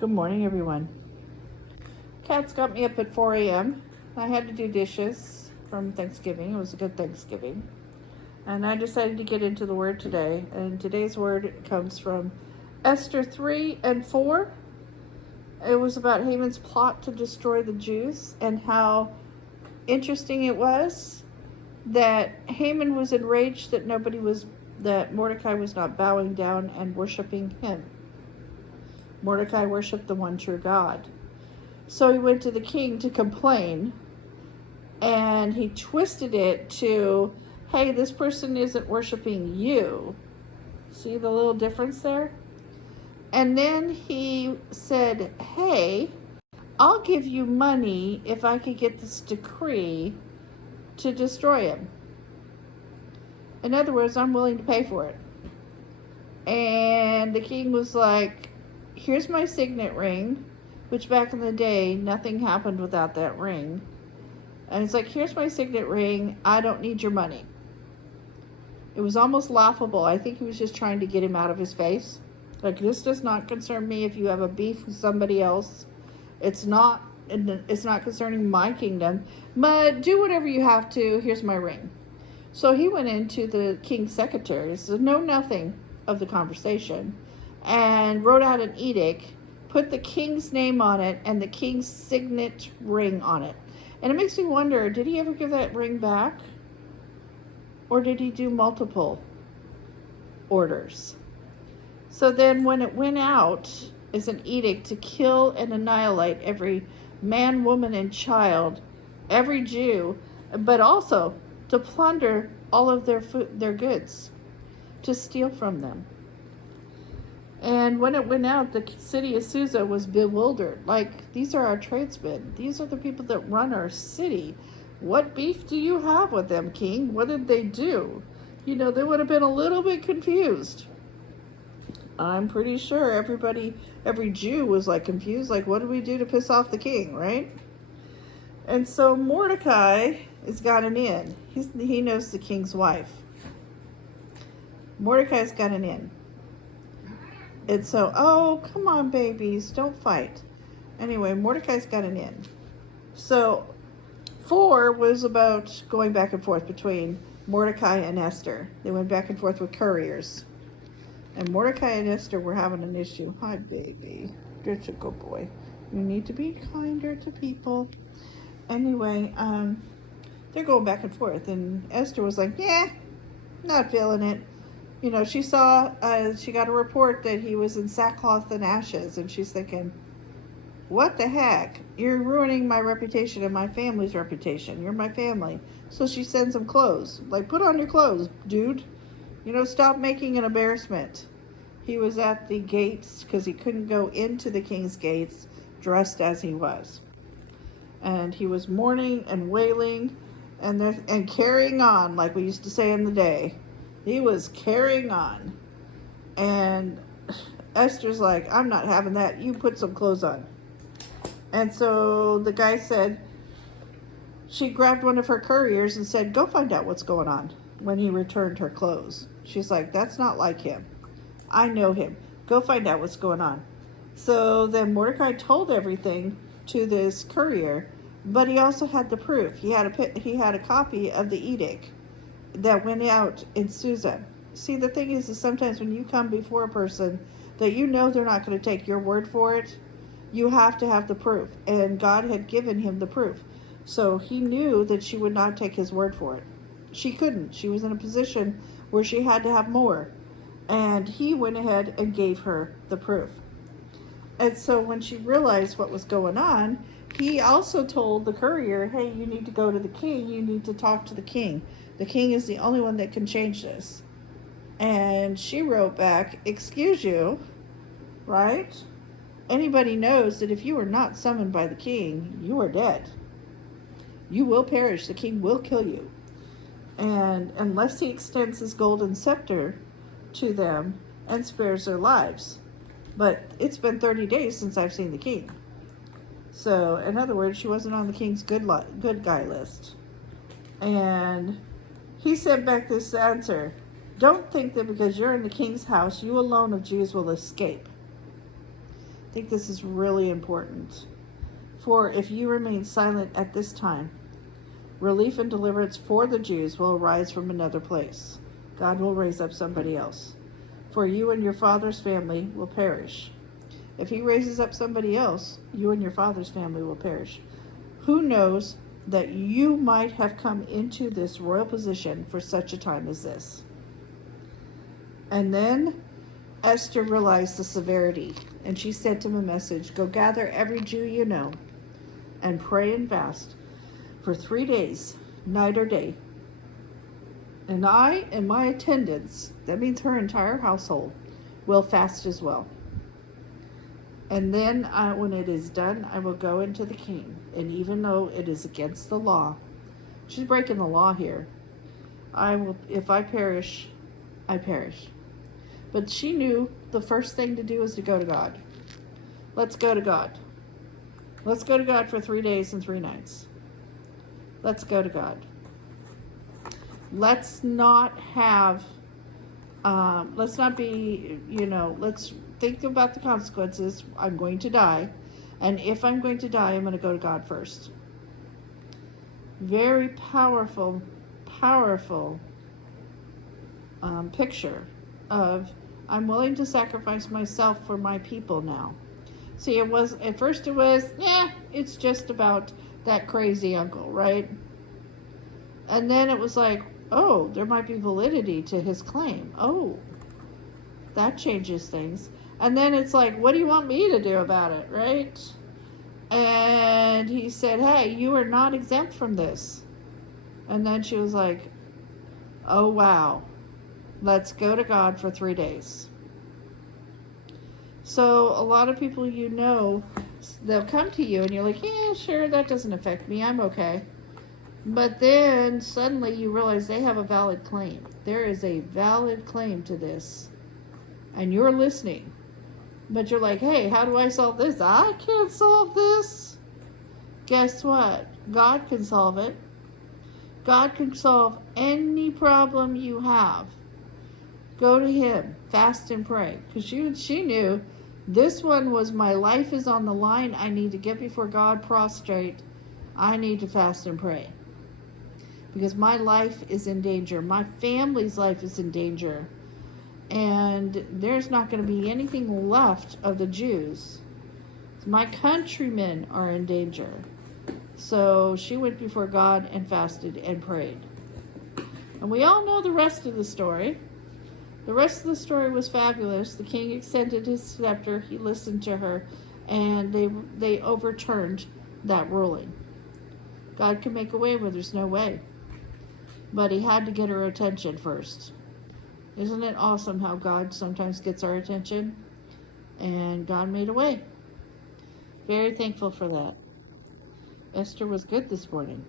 Good morning, everyone. Cats got me up at 4 a.m. I had to do dishes from Thanksgiving. It was a good Thanksgiving. And I decided to get into the word today. And today's word comes from Esther 3 and 4. It was about Haman's plot to destroy the Jews and how interesting it was that Haman was enraged that Mordecai was not bowing down and worshiping him. Mordecai worshiped the one true God. So he went to the king to complain, and he twisted it to, hey, this person isn't worshiping you. See the little difference there? And then he said, hey, I'll give you money if I could get this decree to destroy him. In other words, I'm willing to pay for it. And the king was like, here's my signet ring, which back in the day, nothing happened without that ring. And it's like, here's my signet ring. I don't need your money. It was almost laughable. I think he was just trying to get him out of his face. Like, this does not concern me if you have a beef with somebody else. It's not concerning my kingdom. But do whatever you have to. Here's my ring. So he went into the king's secretaries, know nothing of the conversation, and wrote out an edict, put the king's name on it and the king's signet ring on it. And it makes me wonder, did he ever give that ring back? Or did he do multiple orders? So then when it went out as an edict to kill and annihilate every man, woman, and child, every Jew, but also to plunder all of their goods, to steal from them. And when it went out, the city of Susa was bewildered. Like, these are our tradesmen. These are the people that run our city. What beef do you have with them, king? What did they do? They would have been a little bit confused. I'm pretty sure every Jew was like confused. Like, what do we do to piss off the king, right? And so Mordecai has got an in. He knows the king's wife. Mordecai's got an in. And so, oh, come on, babies, don't fight. Anyway, Mordecai's got an in. So 4 was about going back and forth between Mordecai and Esther. They went back and forth with couriers. And Mordecai and Esther were having an issue. Hi, baby. You're a good boy. You need to be kinder to people. Anyway, they're going back and forth. And Esther was like, yeah, not feeling it. She saw, she got a report that he was in sackcloth and ashes, and she's thinking, what the heck? You're ruining my reputation and my family's reputation. You're my family. So she sends him clothes. Like, put on your clothes, dude. Stop making an embarrassment. He was at the gates because he couldn't go into the king's gates dressed as he was. And he was mourning and wailing and carrying on, like we used to say in the day. He was carrying on. And Esther's like, I'm not having that. You put some clothes on. And so the guy said, she grabbed one of her couriers and said, go find out what's going on, when he returned her clothes. She's like, that's not like him. I know him. Go find out what's going on. So then Mordecai told everything to this courier, but he also had the proof. He had a copy of the edict that went out in Susa. See, the thing is sometimes when you come before a person that they're not going to take your word for it, you have to have the proof. And God had given him the proof. So he knew that she would not take his word for it. She couldn't. She was in a position where she had to have more. And he went ahead and gave her the proof. And so when she realized what was going on, he also told the courier, hey, you need to go to the king. You need to talk to the king. The king is the only one that can change this. And she wrote back, excuse you, right? Anybody knows that if you are not summoned by the king, you are dead. You will perish. The king will kill you. And unless he extends his golden scepter to them and spares their lives. But it's been 30 days since I've seen the king. So, in other words, she wasn't on the king's good guy list. And he sent back this answer. Don't think that because you're in the king's house, you alone of Jews will escape. think this is really important. For if you remain silent at this time, relief and deliverance for the Jews will arise from another place. God will raise up somebody else. For you and your father's family will perish. If he raises up somebody else, you and your father's family will perish. Who knows that you might have come into this royal position for such a time as this? And then Esther realized the severity, and she sent him a message. Go gather every Jew you know and pray and fast for 3 days, night or day. And I and my attendants, that means her entire household, will fast as well. And then when it is done, I will go into the king. And even though it is against the law, she's breaking the law here. If I perish, I perish. But she knew the first thing to do is to go to God. Let's go to God. Let's go to God for 3 days and 3 nights. Let's go to God. Let's not have, let's not be, let's think about the consequences. I'm going to die. And if I'm going to die, I'm going to go to God first. Very powerful, powerful picture of I'm willing to sacrifice myself for my people now. See, at first it was, it's just about that crazy uncle, right? And then it was like, oh, there might be validity to his claim. Oh, that changes things. And then it's like, what do you want me to do about it, right? And he said, hey, you are not exempt from this. And then she was like, oh, wow. Let's go to God for 3 days. So a lot of people they'll come to you and you're like, yeah, sure, that doesn't affect me. I'm okay. But then suddenly you realize they have a valid claim. There is a valid claim to this. And you're listening. But you're like, hey, how do I solve this? I can't solve this. Guess what? God can solve it. God can solve any problem you have. Go to him. Fast and pray. Because she knew this one was my life is on the line. I need to get before God prostrate. I need to fast and pray. Because my life is in danger. My family's life is in danger. And there's not going to be anything left of the Jews. My countrymen are in danger. So she went before God and fasted and prayed. And we all know the rest of the story. The rest of the story was fabulous. The king extended his scepter. He listened to her. And they overturned that ruling. God can make a way where there's no way. But he had to get her attention first. Isn't it awesome how God sometimes gets our attention? And God made a way. Very thankful for that. Esther was good this morning.